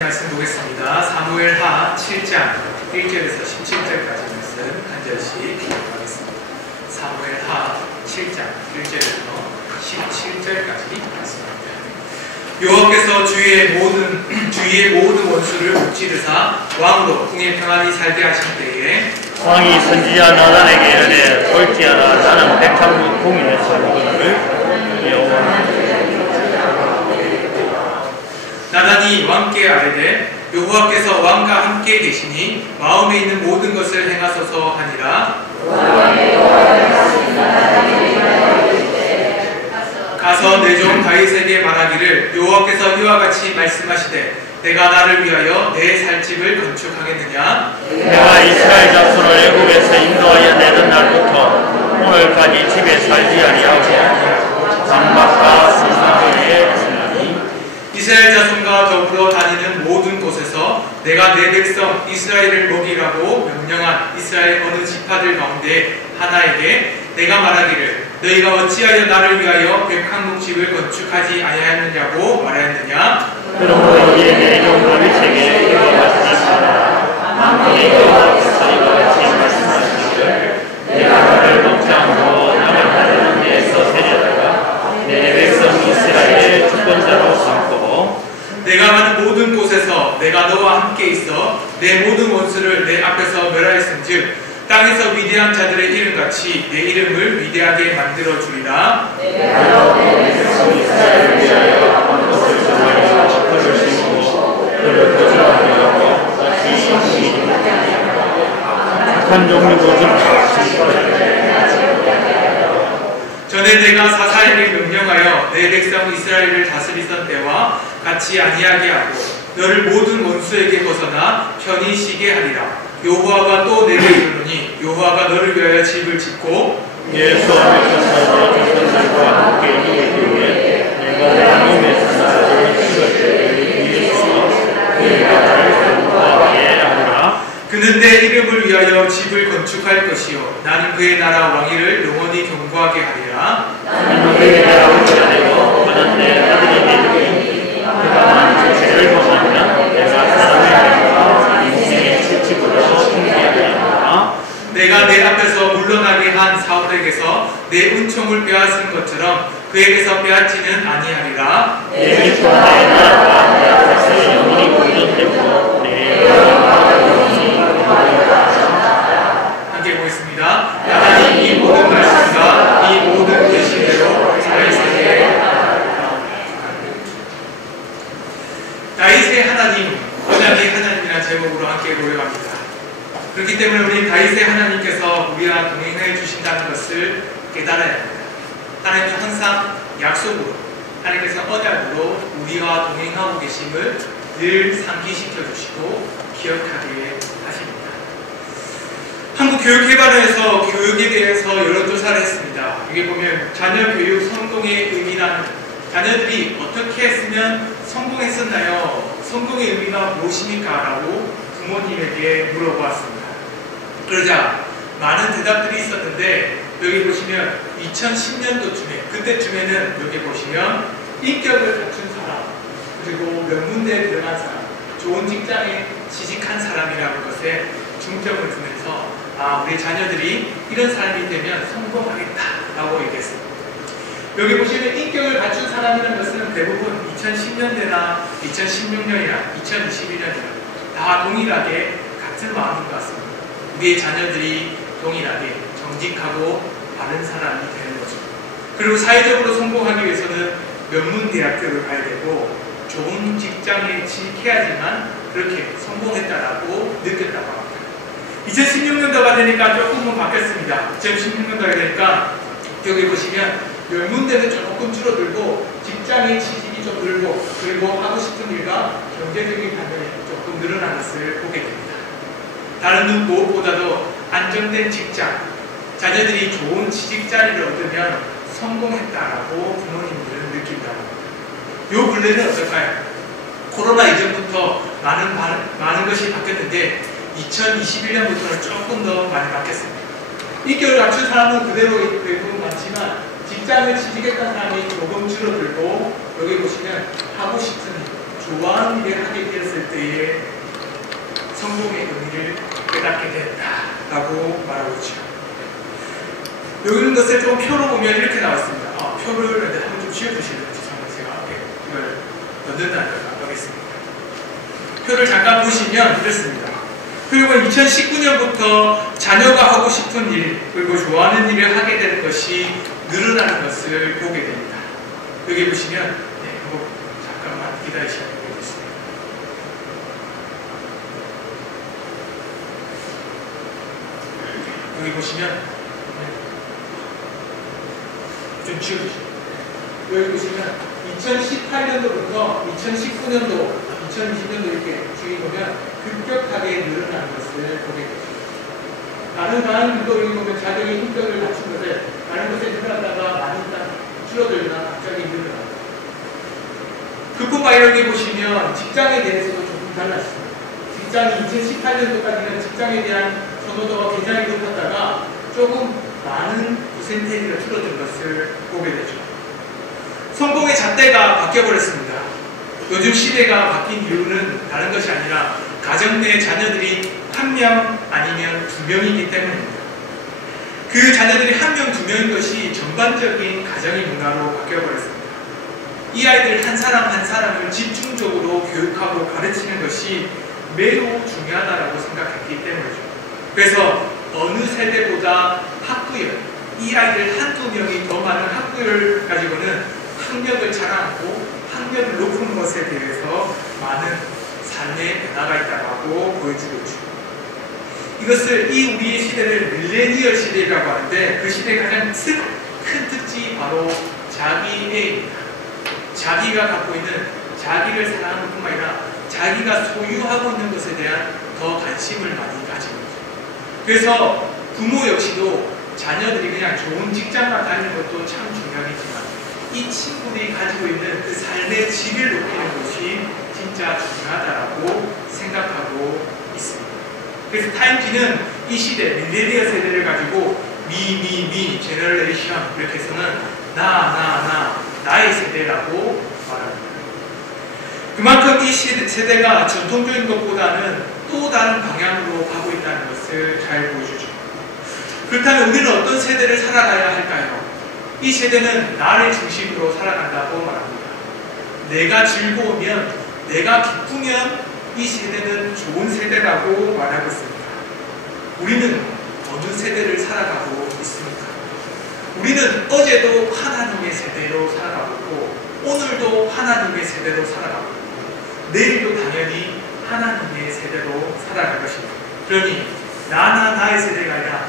말씀 보겠습니다. 사무엘하 7장 1절에서 17절까지 말씀 한 절씩 기록하겠습니다. 사무엘하 7장 1절에서 17절까지 말씀입니다. 여호와께서 주위의 모든 원수를 묵찌르사 왕으로 궁에 평안히 살게 하신 때에 왕이 선지자 나단에게 이르되 볼지어다 나는 백합 궁에 살거늘 나단이 왕께 아뢰되 여호와께서 왕과 함께 계시니 마음에 있는 모든 것을 행하소서 하니라. 가서 내 종 다윗에게 말하기를 여호와께서 이와 같이 말씀하시되 내가 나를 위하여 내 살집을 건축하겠느냐. 내가 이스라엘 자손을 애굽에서 인도하여 내던 날부터 오늘까지 집에 살지 아니하고 장막과 성막에 있으나니 이스라엘 자손과 더불어 다니는 모든 곳에서 내가 내 백성 이스라엘을 먹이라고 명령한 이스라엘 어느 지파들 가운데 하나에게 내가 말하기를 너희가 어찌하여 나를 위하여 백향목집을 건축하지 아니하였느냐고 말하였느냐. 그러므로 이에 내 종 다윗에게 이와 같이 하라. 만군의 여호와께서 이와 같이 말씀하시기를 내가 너를 먹지 않고 남의 다른 데에서 세려다가 내 백성 이스라엘의 주권자로 삼고 내가 가는 모든 곳에서 내가 너와 함께 있어 내 모든 원수를 내 앞에서 멸하였은즉 땅에서 위대한 자들의 이름같이 내 이름을 위대하게 만들어 주리라. 내가 내 백성 이스라엘을 위하여 언것을 정하여 지표를 심고 그를 거주하게 하고 다시 심기 착한 종류도 전에 내가 사사에게 명령하여 내 백성 이스라엘을 다스리던 때와 같이 아니하게 하고 너를 모든 원수에게 벗어나 편히 쉬게 하리라. 여호와가 또 내게 이르노니 여호와가 너를 위하여 집을 짓고 예수 안에서 조선들과 함께 이르기 위해 내가 내 몸에서 나를 찍을 때를 위해서 그가 나를 공부하게 하리라. 그는 내 이름을 위하여 집을 건축할 것이요 나는 그의 나라 왕위를 영원히 경고하게 하리라. 나는 그의 나라 왕이되고 그는 내 아들이 되리니 그가 만일 죄를 범하면 내가 사람의 인생의 채찍으로 승리하게 하리라. 내가 내 앞에서 물러나게 한 사울에게서 내 은총을 빼앗은 것처럼 그에게서 빼앗지는 아니하리라. 내 밑과 내 나라가 내 앞에서 영원히 공존되고 내 영광과 영원히 함께 보겠습니다. 나단이 이 모든 말씀과 이 모든 계시대로 다윗에게 다윗의 하나님, 언약의 하나님이라는 제목으로 함께 고백합니다. 그렇기 때문에 우리 다윗의 하나님께서 우리와 동행해 주신다는 것을 깨달아야 합니다. 하나님은 항상 약속으로, 하나님께서 언약으로 우리와 동행하고 계심을 늘 상기시켜 주시고 기억하게 하십니다. 한국교육개발원에서 교육에 대해서 여론조사를 했습니다. 여기 보면 자녀 교육 성공의 의미란 자녀들이 어떻게 했으면 성공했었나요? 성공의 의미가 무엇입니까? 라고 부모님에게 물어보았습니다. 그러자 많은 대답들이 있었는데 여기 보시면 2010년도쯤에 그때쯤에는 여기 보시면 인격을 갖춘 사람 그리고 명문대에 들어간 사람 좋은 직장에 취직한 사람이라는 것에 중점을 두면서 우리 자녀들이 이런 사람이 되면 성공하겠다라고 얘기했습니다. 여기 보시면 인격을 갖춘 사람이라는 것은 대부분 2010년대나 2016년이나 2021년이나 다 동일하게 같은 마음인 것 같습니다. 우리의 자녀들이 동일하게 정직하고 바른 사람이 되는 거죠. 그리고 사회적으로 성공하기 위해서는 명문대학교를 가야 되고 좋은 직장에 취직해야지만 그렇게 성공했다라고 느꼈다고 합니다. 2016년도가 되니까 조금은 바뀌었습니다. 2016년도가 되니까 여기 보시면 명문대는 조금 줄어들고 직장의 취직이 좀 늘고 그리고 하고 싶은 일과 경제적인 반면이 조금 늘어난 것을 보게 됩니다. 다른 무엇보다도 안정된 직장, 자녀들이 좋은 취직 자리를 얻으면 성공했다라고 부모님들은 느낀다고 합니다. 요 근래는 어떨까요? 코로나 이전부터 많은 것이 바뀌었는데 2021년부터는 조금 더 많이 바뀌었습니다. 인격을 갖춘 사람은 그대로 대부분 많지만 직장을 취직했던 사람이 조금 줄어들고 여기 보시면 하고 싶은 일, 좋아하는 일을 하게 되었을 때에 성공의 의미를 깨닫게 됐다라고 말하고 있죠. 이런 것을 좀 표로 보면 이렇게 나왔습니다. 표를 한번 좀 지어주시면 죄송합니다. 제가 이걸 넣는다는 걸 깜빡했습니다. 표를 잠깐 보시면 이렇습니다. 그리고 2019년부터 자녀가 하고 싶은 일 그리고 좋아하는 일을 하게 되는 것이 늘어나는 것을 보게 됩니다. 여기 보시면 한번 잠깐만 기다리시면 되겠습니다. 여기 보시면 좀 지워주시죠. 여기 보시면 2018년도부터 2019년도, 2020년도 이렇게 쭉 보면 급격하게 늘어나는 것을 보게 되죠. 다른 사람들도 여기 보면 자격의 인격을 갖춘 것을 다른 것에 늘어나다가 많이 줄어들거나 갑자기 늘어납니다. 그뿐만 아니라 여기 보시면 직장에 대해서도 조금 달랐습니다. 직장이 2018년도까지는 직장에 대한 선호도가 굉장히 높았다가 조금 많은 퍼센테이지가 줄어든 것을 보게 되죠. 성공의 잣대가 바뀌어버렸습니다. 요즘 시대가 바뀐 이유는 다른 것이 아니라 가정 내 자녀들이 1명 아니면 2명이기 때문입니다. 그 자녀들이 1명, 2명인 것이 전반적인 가정의 문화로 바뀌어버렸습니다. 이 아이들 한 사람 한 사람을 집중적으로 교육하고 가르치는 것이 매우 중요하다고 생각했기 때문이죠. 그래서 어느 세대보다 학구열, 이 아이들 한두 명이 더 많은 학구열을 가지고는 학력을 자랑하고 학력을 높은 것에 대해서 많은 삶의 변화가 있다고 보여주고 있죠. 이것을 이 우리의 시대를 밀레니얼 시대라고 하는데 그 시대의 가장 큰 특징이 바로 자기애입니다. 자기가 갖고 있는 자기를 사랑하는 것뿐만 아니라 자기가 소유하고 있는 것에 대한 더 관심을 많이 가지고 있죠. 그래서 부모 역시도 자녀들이 그냥 좋은 직장만 다니는 것도 참 중요하겠지만 이 친구들이 가지고 있는 그 삶의 질을 높이는 것이 진짜 중요하다고 생각하고 있습니다. 그래서 타임지는 이 시대, 밀레니얼 세대를 가지고 미, 제너레이션 이렇게 해서는 나의 세대라고 말합니다. 그만큼 이 세대가 전통적인 것보다는 또 다른 방향으로 가고 있다는 것을 잘 보여주죠. 그렇다면 우리는 어떤 세대를 살아가야 할까요? 이 세대는 나를 중심으로 살아간다고 말합니다. 내가 즐거우면, 내가 기쁘면 이 세대는 좋은 세대라고 말하고 있습니다. 우리는 어느 세대를 살아가고 있습니까? 우리는 어제도 하나님의 세대로 살아가고 있고 오늘도 하나님의 세대로 살아가고 있고 내일도 당연히 하나님의 세대로 살아갈 것입니다. 그러니 나의 세대가 아니라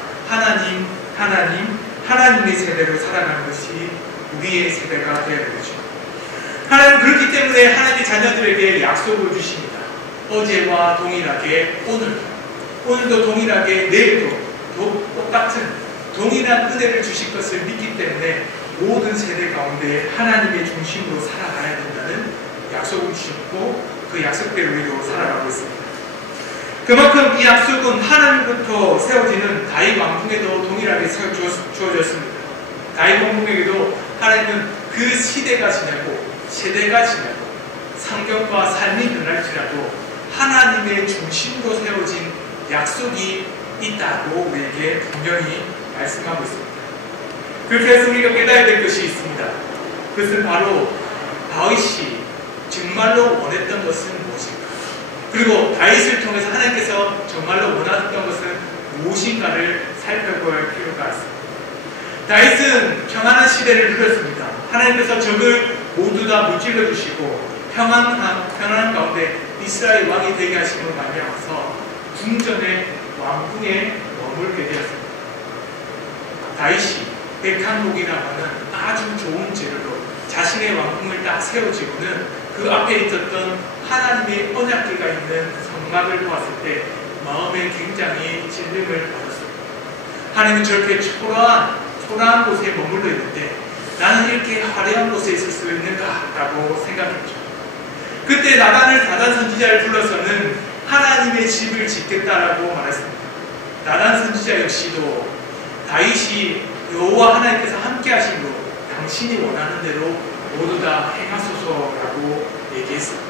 하나님의 세대로 살아가는 것이 우리의 세대가 되어야 되죠. 하나님은 그렇기 때문에 하나님의 자녀들에게 약속을 주십니다. 어제와 동일하게 오늘도 동일하게 내일도 똑같은 동일한 은혜를 주실 것을 믿기 때문에 모든 세대 가운데 하나님의 중심으로 살아가야 된다는 약속을 주셨고 그 약속대로 우리도 살아가고 있습니다. 그만큼 이 약속은 하나님부터 세워지는 다윗 왕궁에도 동일하게 주어졌습니다. 다윗 왕궁에게도 하나님은 그 시대가 지나고 세대가 지나고 상경과 삶이 변할지라도 하나님의 중심으로 세워진 약속이 있다고 우리에게 분명히 말씀하고 있습니다. 그렇게 해서 우리가 깨달아야 될 것이 있습니다. 그것은 바로 다윗이 정말로 원했던 것은 무엇인가? 그리고 다윗을 통해서 하나님께서 정말로 원하셨던 것은 무엇인가를 살펴볼 필요가 있습니다. 다윗은 평안한 시대를 누렸습니다. 하나님께서 적을 모두 다 무찔러 주시고 평안한 가운데 이스라엘 왕이 되게 하심으로 말미암아서 궁전의 왕궁에 머물게 되었습니다. 다윗이 백한목이라고 하는 아주 좋은 재료로 자신의 왕궁을 딱 세워지고는 그 앞에 있었던 하나님의 언약궤가 있는 성막을 보았을 때 마음에 굉장히 질림을 받았습니다. 하나님은 저렇게 초라한 곳에 머물러 있는데 나는 이렇게 화려한 곳에 있을 수 있는가라고 생각했죠. 그때 나단 선지자를 불러서는 하나님의 집을 짓겠다라고 말했습니다. 나단 선지자 역시도 다윗이 여호와 하나님께서 함께 하심으로 당신이 원하는 대로 모두 다 행하소서라고 얘기했습니다.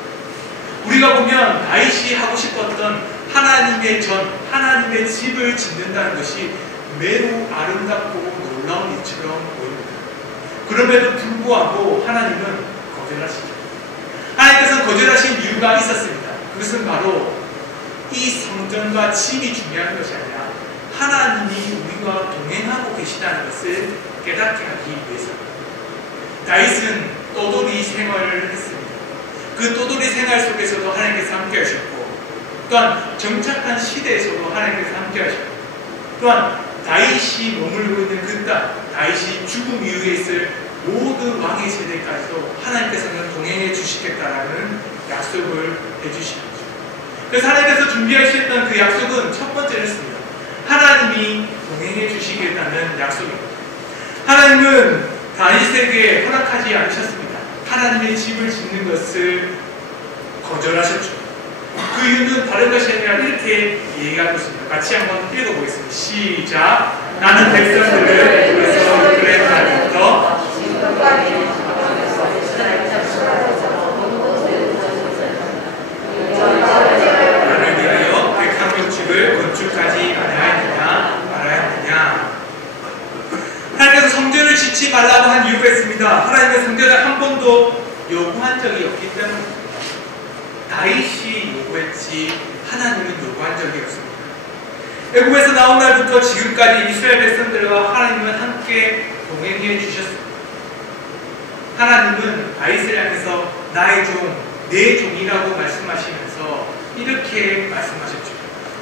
우리가 보면 다윗이 하고 싶었던 하나님의 전, 하나님의 집을 짓는다는 것이 매우 아름답고 놀라운 일처럼 보입니다. 그럼에도 불구하고 하나님은 거절하시죠. 하나님께서 거절하신 이유가 있었습니다. 그것은 바로 이 성전과 집이 중요한 것이 아니라 하나님이 우리와 동행하고 계시다는 것을 깨닫게 하기 위해서입니다. 다윗은 떠돌이 생활을 했습니다. 그 떠돌이 생활 속에서도 하나님께서 함께 하셨고, 또한 정착한 시대에서도 하나님께서 함께 하셨고, 또한 다윗이 머물고 있는 그 땅, 다윗이 죽음 이후에 있을 모든 왕의 세대까지도 하나님께서는 동행해 주시겠다라는 약속을 해주신 거죠. 그래서 하나님께서 준비하셨던 그 약속은 첫 번째였습니다. 하나님이 동행해 주시겠다는 약속입니다. 하나님은 다윗에게 허락하지 않으셨습니다. 하나님의 집을 짓는 것을 거절하셨죠. 그 이유는 다른 것이 아니라 이렇게 얘기하고 있습니다. 같이 한번 읽어보겠습니다. 시작. 나는 백성들을 그래서 그레날부터 나를 위하여 100평집을 건축하지 않아야했느냐 말아야했느냐. 하나님께서 성전을 짓지 말라고 한 이유가 있습니다. 하나님의 성전을 한 번도 요구한 적이 없기 때문입니다. 다윗이 요구했지 하나님은 요구한 적이 없습니다. 애국에서 나온 날부터 지금까지 이스라엘 백성들과 하나님은 함께 동행해 주셨습니다. 하나님은 다윗을 향해서 나의 종, 내 종이라고 말씀하시면서 이렇게 말씀하셨죠.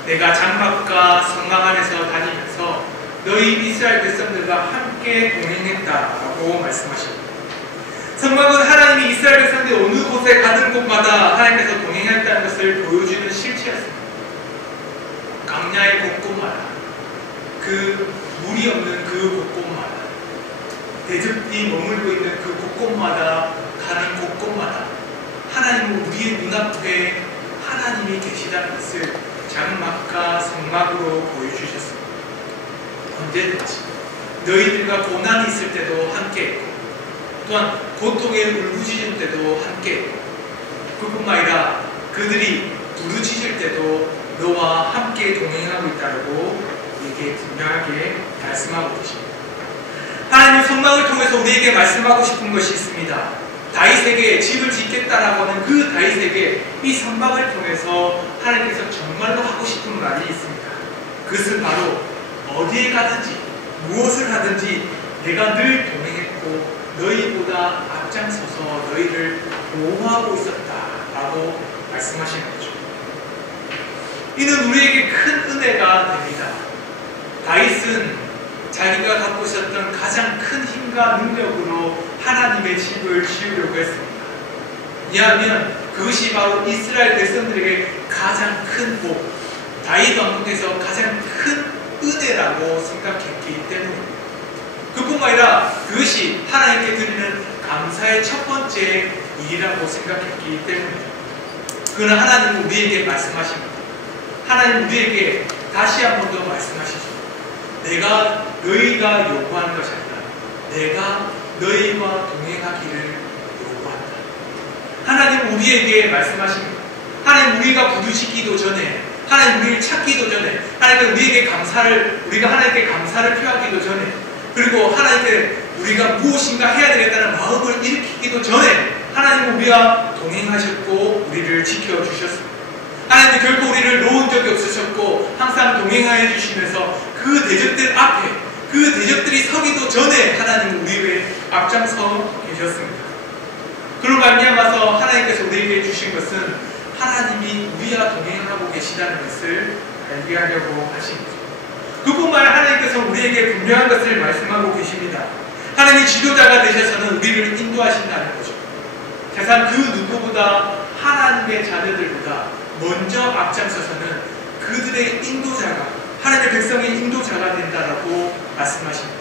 내가 장막과 성막 안에서 다니면서 너희 이스라엘 백성들과 함께 동행했다라고 말씀하십니다. 성막은 하나님이 이스라엘 백성들이 어느 곳에 가는 곳마다 하나님께서 동행했다는 것을 보여주는 실체였습니다. 강야의 곳곳마다, 그 물이 없는 그 곳곳마다, 대적이 머물고 있는 그 곳곳마다, 가는 곳곳마다 하나님은 우리의 눈앞에 하나님이 계시다는 것을 장막과 성막으로 보여주셨습니다. 언제든지 너희들과 고난이 있을 때도 함께했고, 또한 고통의 울부짖을 때도 함께했고, 그뿐만 아니라 그들이 부르짖을 때도 너와 함께 동행하고 있다고 우리에게 분명하게 말씀하고 계십니다. 하나님은 성막을 통해서 우리에게 말씀하고 싶은 것이 있습니다. 다윗에게 집을 짓겠다라고 하는 그 다윗에게 이 성막을 통해서 하나님께서 정말로 하고 싶은 말이 있습니다. 그것은 바로 어디에 가든지 무엇을 하든지 내가 늘 동행했고 너희보다 앞장서서 너희를 보호하고 있었다라고 말씀하시는 거죠. 이는 우리에게 큰 은혜가 됩니다. 다윗은 자기가 갖고 있었던 가장 큰 힘과 능력으로 하나님의 집을 지으려고 했습니다. 왜냐하면 그것이 바로 이스라엘 백성들에게 가장 큰 복, 다윗 왕국에서 가장 큰 은혜라고 생각했기 때문입니다. 그뿐만 아니라 그것이 하나님께 드리는 감사의 첫 번째 일이라고 생각했기 때문입니다. 그러나 하나님은 우리에게 말씀하십니다. 하나님 우리에게 다시 한 번 더 말씀하시죠. 내가 너희가 요구하는 것이 아니라 내가 너희와 동행하기를 요구한다. 하나님 우리에게 말씀하십니다. 하나님 우리가 부르짖기도 전에, 하나님 우리를 찾기도 전에, 하나님께 우리가 하나님께 감사를 표하기도 전에, 그리고 하나님께 우리가 무엇인가 해야 되겠다는 마음을 일으키기도 전에 하나님은 우리와 동행하셨고 우리를 지켜주셨습니다. 하나님은 결코 우리를 놓은 적이 없으셨고 항상 동행하여 주시면서 그 대적들 앞에, 그 대적들이 서기도 전에 하나님은 우리를 앞장서 계셨습니다. 그런 말미암아서 하나님께서 우리에게 주신 것은 하나님이 우리와 동행하고 계시다는 것을 알게 하려고 하신 거죠. 그뿐만 아니라 하나님께서 우리에게 분명한 것을 말씀하고 계십니다. 하나님이 지도자가 되셔서는 우리를 인도하신다는 거죠. 세상 그 누구보다 하나님의 자녀들보다 먼저 앞장서서는 그들의 인도자가, 하나님의 백성의 인도자가 된다라고 말씀하십니다.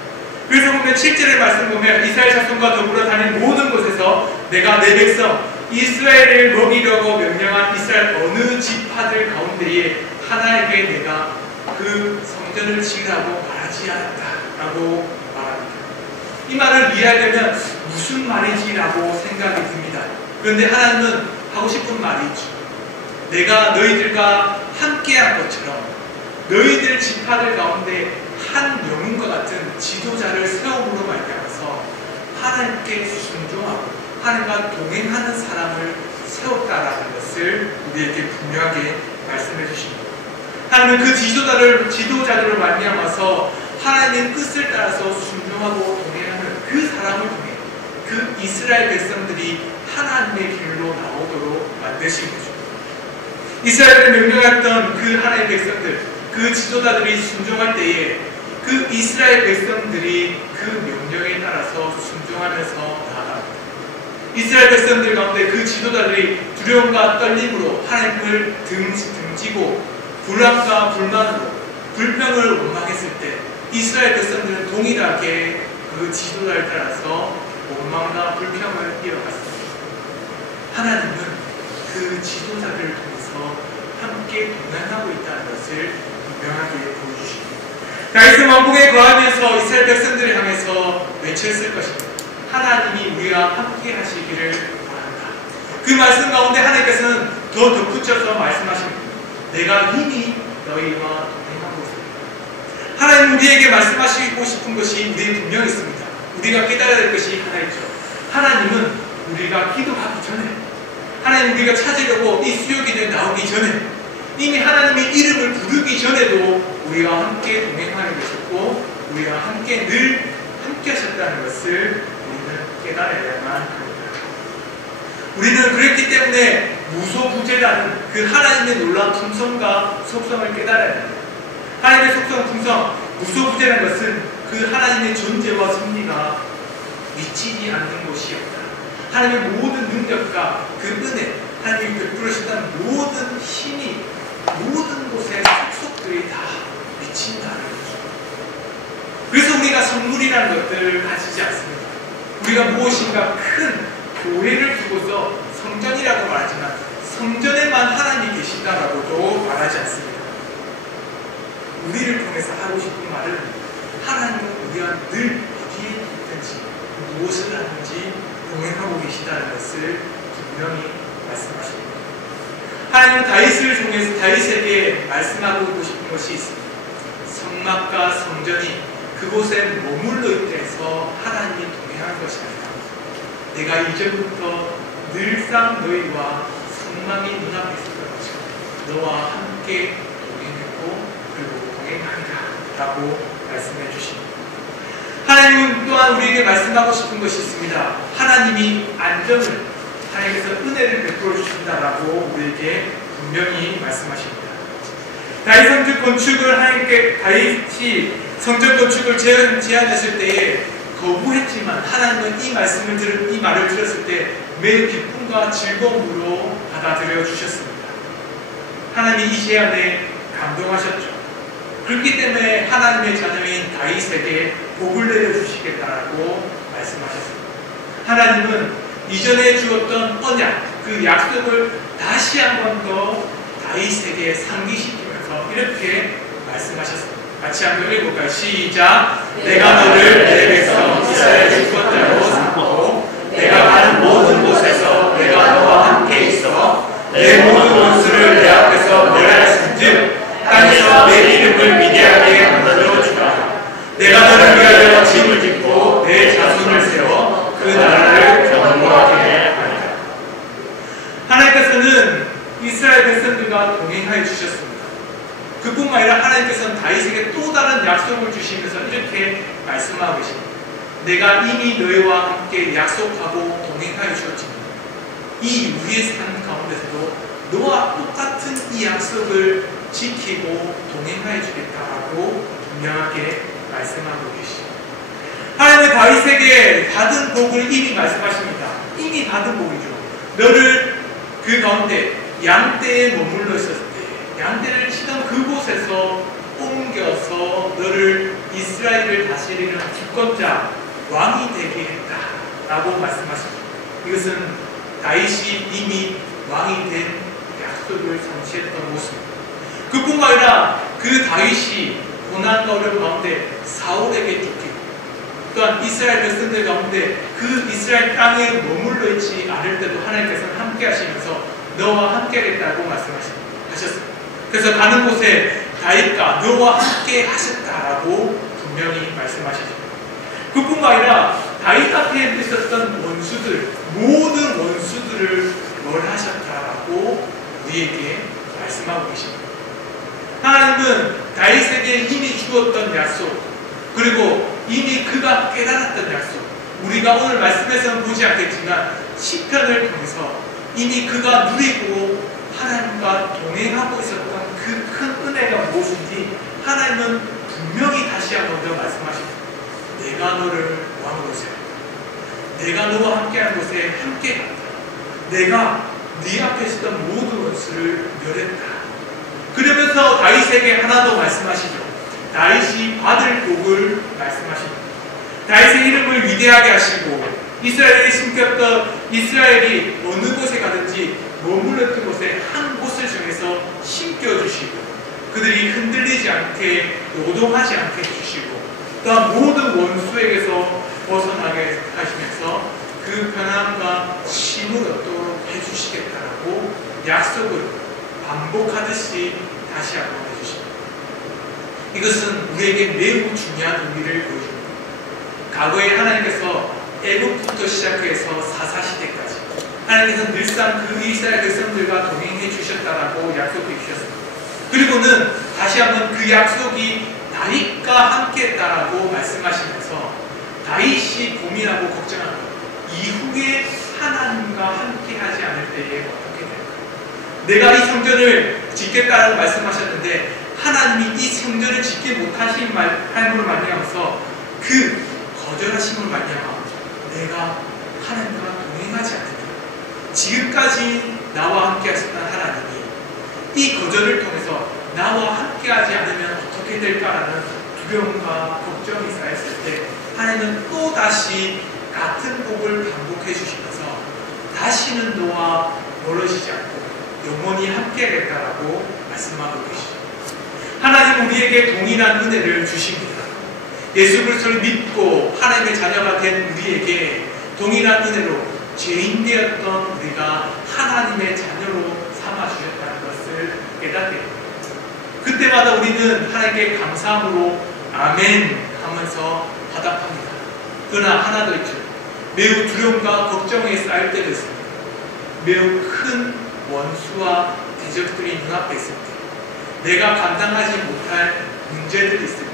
그래서 보면 7절의 말씀 보면 이스라엘 자손과 더불어 다닌 모든 곳에서 내가 내 백성 이스라엘을 먹이려고 명령한 이스라엘 어느 지파들 가운데에 하나에게 내가 그 성전을 지으라고 말하지 않았다라고 말합니다. 이 말을 이해하려면 무슨 말이지라고 생각이 듭니다. 그런데 하나님은 하고 싶은 말이 있죠. 내가 너희들과 함께한 것처럼 너희들 지파들 가운데 한 영웅과 같은 지도자를 세움으로 말미암아서 하나님께 순종하고 하나님과 동행하는 사람을 세웠다라는 것을 우리에게 분명하게 말씀해 주십니다. 하나님은 그 지도자들을 말미암아서 하나님의 뜻을 따라서 순종하고 동행하는 그 사람을 통해 그 이스라엘 백성들이 하나님의 길로 나오도록 만드신 거죠. 이스라엘을 명령했던 그 하나님의 백성들, 그 지도자들이 순종할 때에 그 이스라엘 백성들이 그 명령에 따라서 순종하면서 나아갑니다. 이스라엘 백성들 가운데 그 지도자들이 두려움과 떨림으로 하나님을 등지고 불안과 불만으로 불평을 원망했을 때 이스라엘 백성들은 동일하게 그 지도자를 따라서 원망과 불평을 이어갔습니다. 하나님은 그 지도자들을 통해서 함께 동행하고 있다는 것을 분명하게 보여주십니다. 다윗은 왕궁에 거하면서 이스라엘 백성들을 향해서 외쳤을 것입니다. 하나님이 우리와 함께 하시기를 바란다. 그 말씀 가운데 하나님께서는 더 덧붙여서 말씀하십니다. 내가 이미 너희와 동행하고 있습니다. 하나님 우리에게 말씀하시고 싶은 것이 우리의 분명히 있습니다. 우리가 깨달아야 될 것이 하나 있죠. 하나님은 우리가 기도하기 전에, 하나님 우리가 찾으려고 이 수요기도에 나오기 전에, 이미 하나님의 이름을 부르기 전에도 우리와 함께 동행하는 것이었고 우리와 함께 늘 함께 하셨다는 것을 우리는 깨달아야만 합니다. 우리는 그랬기 때문에 무소부재라는 그 하나님의 놀라운 품성과 속성을 깨달아야 합니다. 하나님의 속성, 품성, 무소부재라는 것은 그 하나님의 존재와 섭리가 미치지 않는 것이 없다. 하나님의 모든 능력과 그 은혜, 하나님이 베풀으셨다는 모든 힘이 모든 곳에 속속들이 다 미친다는 거죠. 그래서 우리가 선물이라는 것들을 가지지 않습니다. 우리가 무엇인가 큰 교회를 두고서 성전이라고 말하지만 성전에만 하나님이 계신다라고도 말하지 않습니다. 우리를 통해서 하고 싶은 말은 하나님은 우리와 늘 어디에 있든지 무엇을 하든지 동행하고 계시다는 것을 분명히 말씀하십니다. 하나님은 다윗을 통해서 다윗에게 말씀하고 싶은 것이 있습니다. 성막과 성전이 그곳에 머물러 있대서 하나님이 동행한 것이 아니다. 내가 이전부터 늘상 너희와 성막이 눈앞에 있었던 것처럼 너와 함께 동행했고 그리고 동행하리라 라고 말씀해 주십니다. 하나님은 또한 우리에게 말씀하고 싶은 것이 있습니다. 하나님이 안정을, 하나님께서 은혜를 베풀어 주신다라고 우리에게 분명히 말씀하십니다. 다윗 성전 건축을 하나님께 다윗이 성전 건축을 제안했을 때에 거부했지만 하나님은 이 말을 들었을 때 매우 기쁨과 즐거움으로 받아들여 주셨습니다. 하나님이 이 제안에 감동하셨죠. 그렇기 때문에 하나님의 자녀인 다윗에게 복을 내려주시겠다라고 말씀하셨습니다. 하나님은 이전에 주었던 언약, 그 약속을 다시 한 번 더 다윗에게 상기시키면서 이렇게 말씀하셨습니다. 같이 한번 읽어볼까요? 시작! 내가 너를 내 백성 이스라엘 주권자로 삼고 내가 가는 모든 곳에서 내가 너와 함께 있어 내 모든 원수를 내 앞에서 멸하였은즉 땅에서 내 이름을 위대하게 만들어주라. 내가 너를 위하여 집을 짓고 내 자손을 세워 그 나라를 견고하게 하리라. 하나님께서는 이스라엘 백성들과 동행하여 주셨습니다. 그뿐만 아니라 하나님께서는 다윗에게 또 다른 약속을 주시면서 이렇게 말씀하고 계십니다. 내가 이미 너희와 함께 약속하고 동행하여 주었지만 이 위의 삶 가운데서도 너와 똑같은 이 약속을 지키고 동행하여 주겠다라고 분명하게 말씀하고 계십니다. 하나님은 다윗에게 받은 복을 이미 말씀하십니다. 이미 받은 복이죠. 너를 그 가운데 양떼에 머물러 있었을 때 양떼를 치던 그곳에서 옮겨서 너를 이스라엘을 다스리는 주권자 왕이 되게 했다라고 말씀하십니다. 이것은 다윗이 이미 왕이 된 약속을 성취했던 모습입니다. 그뿐만 아니라 그 다윗이 고난과 어려움 가운데 사울에게 쫓기고 또한 이스라엘 백성들 가운데 그 이스라엘 땅에 머물러 있지 않을 때도 하나님께서는 함께 하시면서 너와 함께하겠다고 말씀하셨습니다. 그래서 가는 곳에 다윗과 너와 함께 하셨다라고 분명히 말씀하시죠. 그뿐만 아니라 다윗 앞에 있었던 원수들, 모든 원수들을 멸하셨다라고 우리에게 말씀하고 계십니다. 하나님은 다윗에게 이미 주었던 약속, 그리고 이미 그가 깨달았던 약속, 우리가 오늘 말씀에서는 보지 않겠지만 시편을 통해서 이미 그가 누리고 하나님과 동행하고 있었던 그 큰 은혜가 무엇인지 하나님은 분명히 다시 한 번 더 말씀하십니다. 내가 너를 왕으로 세웠다. 내가 너와 함께하는 곳에 함께 갔다. 내가 네 앞에 있었던 모든 원수를 멸했다. 그러면서 다윗에게 하나 더 말씀하시죠. 다윗이 받을 복을 말씀하십니다. 다윗의 이름을 위대하게 하시고 이스라엘이 숨겼던 이스라엘이 어느 곳에 가든지 머물렀던 곳에 한 곳을 정해서 심겨주시고 그들이 흔들리지 않게 노동하지 않게 해주시고 또한 모든 원수에게서 벗어나게 하시면서 그 편안함과 쉼을 얻도록 해주시겠다라고 약속을 반복하듯이 다시 한번 해주십니다. 이것은 우리에게 매우 중요한 의미를 보여줍니다. 과거에 하나님께서 애국부터 시작해서 사사시대까지 하나님께서 늘상 그 이스라엘 백성들과 동행해 주셨다라고 약속해 주셨습니다. 그리고는 다시 한번 그 약속이 다윗과 함께 했다라고 말씀하시면서 다윗이 고민하고 걱정하는 이후에 하나님과 함께 하지 않을 때에 어떻게 될까? 내가 이 성전을 짓겠다라고 말씀하셨는데 하나님이 이 성전을 짓지 못하신 하나님으로 말미암아서 그 거절하심을 말미암아 내가 하나님과 동행하지 않는다. 지금까지 나와 함께 하셨던 하나님이 이 거절을 통해서 나와 함께 하지 않으면 어떻게 될까라는 두려움과 걱정이 쌓였을 때 하나님은 또다시 같은 복을 반복해 주시면서 다시는 너와 멀어지지 않고 영원히 함께 하겠다라고 말씀하고 계시죠. 하나님 우리에게 동일한 은혜를 주십니다. 예수 그리스도를 믿고 하나님의 자녀가 된 우리에게 동일한 은혜로 죄인 되었던 우리가 하나님의 자녀로 삼아주셨다는 것을 깨닫게 됩니다. 그때마다 우리는 하나님께 감사함으로 아멘 하면서 화답합니다. 그러나 하나 더 있죠. 매우 두려움과 걱정에 쌓일 때도 있습니다. 매우 큰 원수와 대적들이 눈앞에 있을 때 내가 감당하지 못할 문제들이 있을 때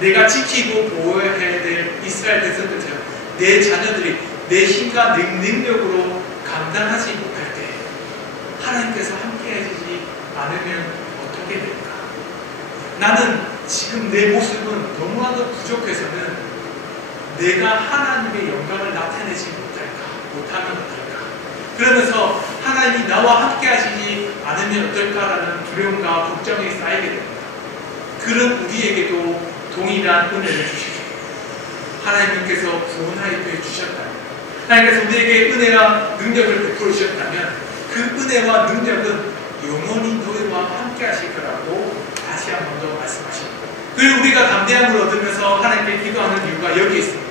내가 지키고 보호해야 될 이스라엘 백성들처럼 내 자녀들이 내 힘과 능력으로 감당하지 못할 때 하나님께서 함께 해주지 않으면 어떻게 될까? 나는 지금 내 모습은 너무나도 부족해서는 내가 하나님의 영광을 나타내지 못하면 어떨까? 그러면서 하나님이 나와 함께 하시지 않으면 어떨까라는 두려움과 걱정이 쌓이게 됩니다. 그런 우리에게도 동일한 은혜를 주시죠. 하나님께서 구원하여 주셨다면 하나님께서 우리에게 은혜와 능력을 베풀어 주셨다면 그 은혜와 능력은 영원히 너희와 함께 하실 거라고 다시 한 번 더 말씀하십니다. 그리고 우리가 담대함을 얻으면서 하나님께 기도하는 이유가 여기에 있습니다.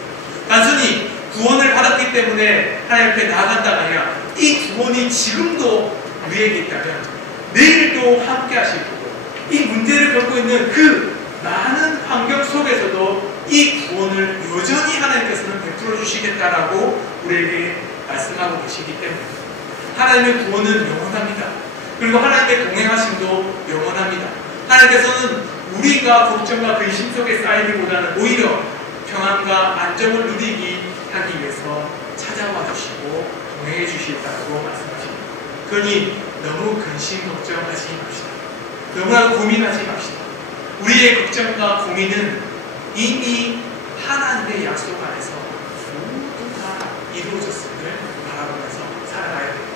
단순히 구원을 받았기 때문에 하나님 앞에 나아간다가 아니라 이 구원이 지금도 우리에게 있다면 내일도 함께 하실 거고 이 문제를 겪고 있는 그 많은 환경 속에서도 이 구원을 여전히 하나님께서는 베풀어 주시겠다라고 우리에게 말씀하고 계시기 때문에 하나님의 구원은 영원합니다. 그리고 하나님의 동행하심도 영원합니다. 하나님께서는 우리가 걱정과 근심 속에 쌓이기보다는 오히려 평안과 안정을 누리기 하기 위해서 찾아와 주시고 동행해 주시겠다고 말씀하십니다. 그러니 너무 근심 걱정하지 맙시다. 너무나 고민하지 맙시다. 우리의 걱정과 고민은 이미 하나님의 약속 안에서 모두 다 이루어졌음을 바라보면서 살아가야 됩니다.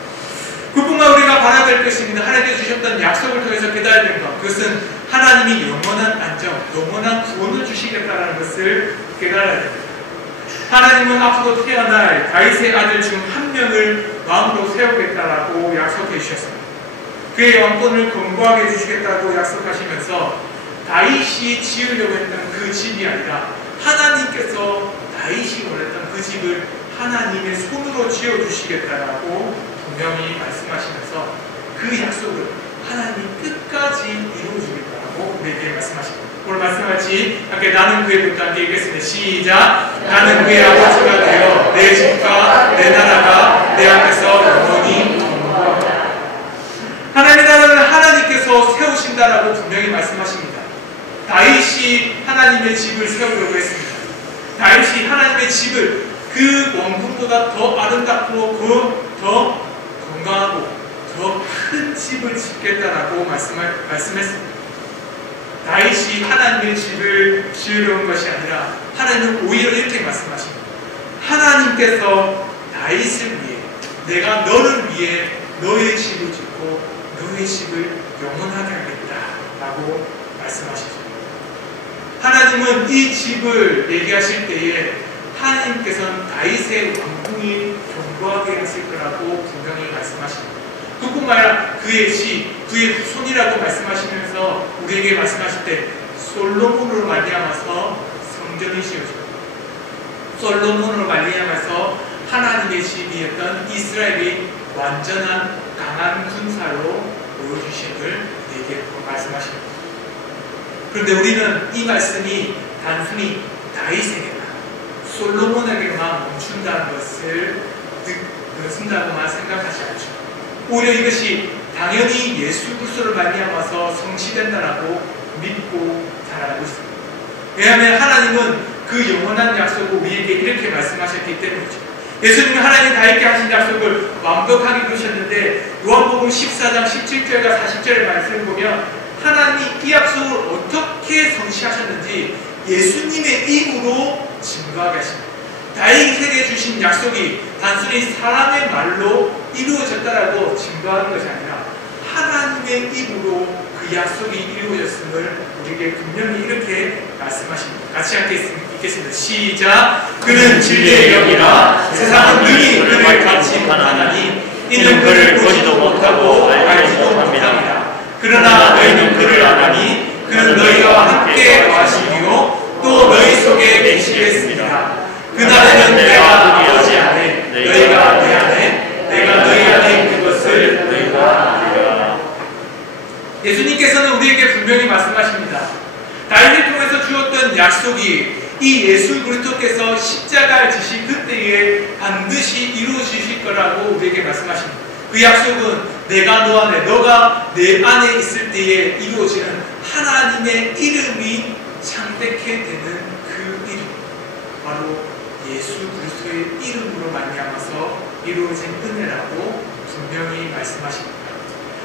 그뿐만 우리가 바라야 될 것입니다. 하나님께서 주셨던 약속을 통해서 깨달아야 되는 것, 그것은 하나님이 영원한 안정, 영원한 구원을 주시겠다는 것을 깨달아야 됩니다. 하나님은 앞으로 태어날 다윗의 아들 중 한 명을 왕으로 세우겠다라고 약속해 주셨습니다. 그의 왕권을 견고하게 해주시겠다고 약속하시면서 다윗이 지으려고 했던 그 집이 아니라 하나님께서 다윗이 원했던 그 집을 하나님의 손으로 지어주시겠다라고 분명히 말씀하시면서 그 약속을 하나님이 끝까지 이루어주겠다고 우리에게 말씀하십니다. 오늘 말씀같이 함께 나는 그의 것도 함께 읽겠습니다. 시작! 나는 그의 아버지가 되어 내 집과 내 나라가 내 앞에서 영원히 존귀하다. 하나님의 나라는 하나님께서 세우신다라고 분명히 말씀하십니다. 다윗이 하나님의 집을 세우려고 했습니다. 다윗이 하나님의 집을 그 원궁보다 더 아름답고 더 건강하고 더 큰 집을 짓겠다라고 말씀했습니다. 다윗이 하나님의 집을 지으려는 것이 아니라 하나님은 오히려 이렇게 말씀하십니다. 하나님께서 다윗을 위해 내가 너를 위해 너의 집을 짓고 너의 집을 영원하게 하겠다라고 말씀하시죠. 하나님은 이 집을 얘기하실 때에 하나님께서는 다윗의 왕궁이 견고하게 하실 거라고 분명히 말씀하십니다. 그뿐만 아니라 그의 그의 후손이라고 말씀하시면서 우리에게 말씀하실 때 솔로몬으로 말미암아서 성전이 지어집니다. 솔로몬으로 말미암아서 하나님의 집이었던 이스라엘이 완전한 강한 군사로 보여주심을 우리에게 말씀하십니다. 그런데 우리는 이 말씀이 단순히 다윗에게나 솔로몬에게만 멈춘다는 것을 쓴다고만 생각하지 않죠. 오히려 이것이 당연히 예수 그리스도를 말미암아서 성취된다라고 믿고 잘 알고 있습니다. 왜냐하면 하나님은 그 영원한 약속을 우리에게 이렇게 말씀하셨기 때문이죠. 예수님이 하나님이 다윗에게 하신 약속을 완벽하게 이루셨는데 요한복음 14장 17절과 40절의 말씀을 보면 하나님이 이 약속을 어떻게 성취하셨는지 예수님의 입으로 증거하게 하십니다. 다윗에게 주신 약속이 단순히 사람의 말로 이루어졌다라고 증거하는 것이 아니라 하나님의 입으로 그 약속이 이루어졌음을 우리에게 분명히 이렇게 말씀하십니다. 같이 함께 읽겠습니다. 시작! 그는 진리의 영이라 세상은 능히 그를 갖지 못하나니 이는 그를 보지도 못하고 알지도 못합니다. 그러나 너희는 그를 아나니 그는 너희와 함께 거하시며 또 너희 속에 계시겠습니다. 그날에는 내가 아버지 안에 너희가 내 안에 내가 너희 안에 있는 것을 너희가 알리라. 예수님께서는 우리에게 분명히 말씀하십니다. 다윗을 통해서 주었던 약속이 이 예수 그리스도께서 십자가를 지신 그때에 반드시 이루어지실 거라고 우리에게 말씀하십니다. 그 약속은 내가 너 안에 너가 내 안에 있을 때에 이루어지는 하나님의 이름이 창대케 되는 그 이름, 바로 예수 그리스도의 이름으로 말미암아서 이루어진 은혜라고 분명히 말씀하십니다.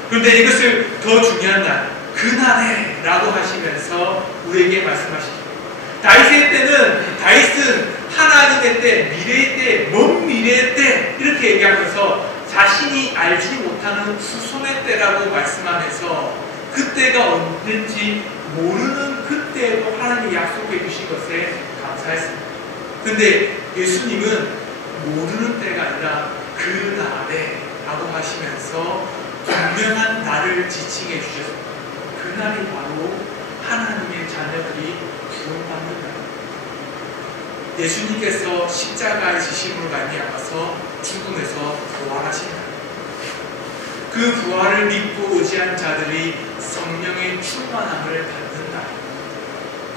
그런데 이것을 더 중요한 날, 그날에라고 하시면서 우리에게 말씀하시죠. 다윗의 때는 다윗은 하나님의 때, 미래의 때, 먼 미래의 때 이렇게 얘기하면서 자신이 알지 못하는 후손의 때라고 말씀하면서 그때가 언젠지 모르는 그때에도 하나님이 약속해 주신 것에 감사했습니다. 그런데 예수님은 모르는 때가 아니라 그날에 라고 하시면서 분명한 날을 지칭해 주셨습니다. 그날이 바로 하나님의 자녀들이 구원받는 날. 예수님께서 십자가의 지심으로 말미암아서 죽음에서 부활하신 날. 그 부활을 믿고 의지한 자들이 성령의 충만함을 받는 날.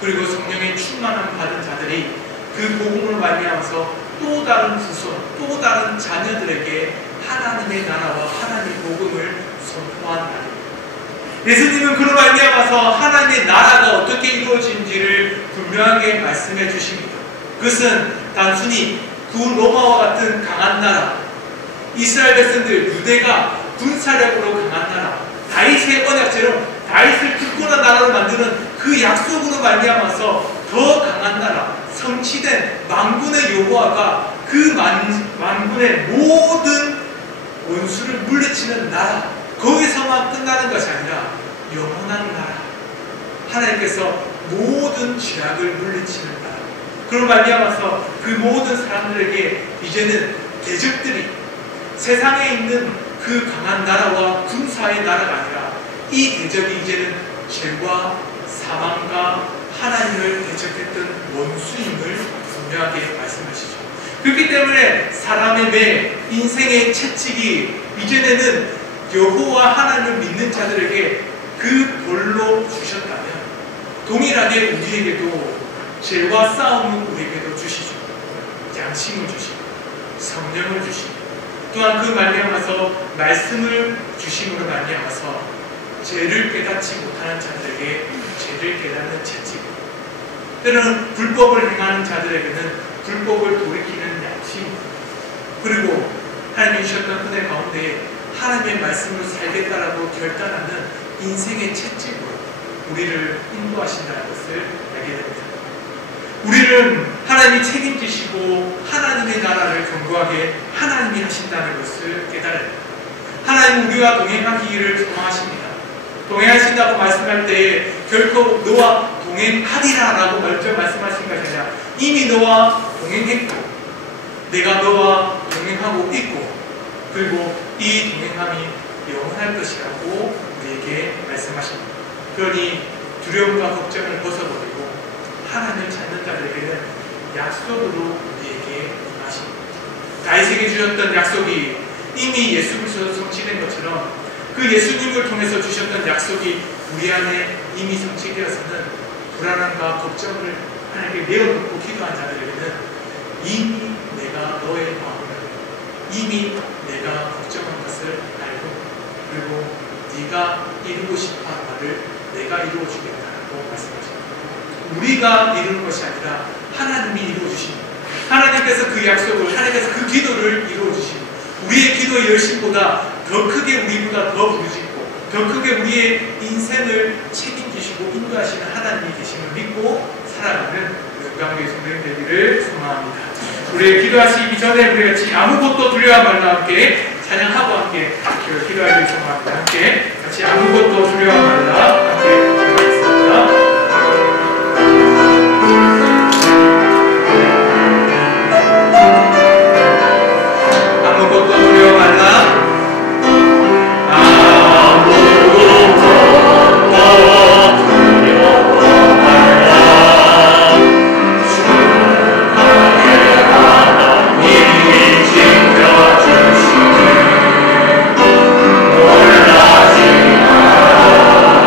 그리고 성령의 충만함을 받은 자들이 그 복음을 말미암아서 또 다른 후손, 또 다른 자녀들에게 하나님의 나라와 하나님의 복음을 선포한 날입니다. 예수님은 그로 말미암아서 하나님의 나라가 어떻게 이루어진지를 분명하게 말씀해 주십니다. 그것은 단순히 구로마와 같은 강한 나라, 이스라엘 백성들 유대가 군사력으로 강한 나라, 다윗의 언약처럼 다윗을 굳건한 나라로 만드는 그 약속으로 말미암아서 더 강한 나라, 성취된 만군의 여호와가 그 만군의 모든 원수를 물리치는 나라, 거기서만 끝나는 것이 아니라 영원한 나라, 하나님께서 모든 죄악을 물리치는 나라. 그런 말미암아서 그 모든 사람들에게 이제는 대적들이 세상에 있는 그 강한 나라와 군사의 나라가 아니라 이 대적이 이제는 죄와 사망과 하나님을 대적했던 원수임을 분명하게 말씀하시죠. 그렇기 때문에 사람의 매 인생의 채찍이 이전에는 여호와 하나님을 믿는 자들에게 그 벌로 주셨다면 동일하게 우리에게도 죄와 싸움은 우리에게도 주시죠. 양심을 주시고 성령을 주시고 또한 그 말미암아서 말씀을 주심으로 말미암아서 죄를 깨닫지 못하는 자들에게 죄를 깨닫는 채찍, 때로는 불법을 행하는 자들에게는 불법을 돌이키는 양심, 그리고 하나님이 주셨던 은혜 가운데 하나님의 말씀으로 살겠다라고 결단하는 인생의 채찍으로 우리를 인도하신다는 것을 알게 됩니다. 우리는 하나님이 책임지시고 하나님의 나라를 견고하게 하나님이 하신다는 것을 깨달아요. 하나님은 우리와 동행하기를 소망하십니다. 동행하신다고 말씀할 때 결코 너와 동행하리라 라고 먼저 말씀하신 것이 아니라 이미 너와 동행했고 내가 너와 동행하고 있고 그리고 이 동행함이 영원할 것이라고 우리에게 말씀하십니다. 그러니 두려움과 걱정을 벗어버리고 하나님을 찾는 자들에게는 약속으로 우리에게 임하십니다. 다윗에게 주셨던 약속이 이미 예수 그리스도로 성취된 것처럼 그 예수님을 통해서 주셨던 약속이 우리 안에 이미 성취되어서는 불안함과 걱정을 하나님께 내어놓고 기도한 자들에게는 이미 내가 너의 마음을 이미 내가 걱정한 것을 알고 그리고 네가 이루고 싶어하는 바를 내가 이루어주겠다고 말씀하십니다. 우리가 이루는 것이 아니라 하나님이 이루어주십니다. 하나님께서 그 약속을 하나님께서 그 기도를 이루어주십니다. 우리의 기도의 열심보다 더 크게 우리보다 더 부르짖고 더 크게 우리의 인생을 책임지시고 인도하시는 하나님이 계심을 믿고 살아가는 영광의 성도님 되기를 소망합니다. 우리 기도하시기 전에 우리 같이 아무것도 두려워 말라 함께 찬양하고 함께 기도하기를 소망합니다. 함께 같이 아무것도 두려워 말라 함께 기도하겠습니다. 아무것도 두려워 말라. 몰라지 마.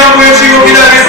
한번 외치고 기도하겠습니다.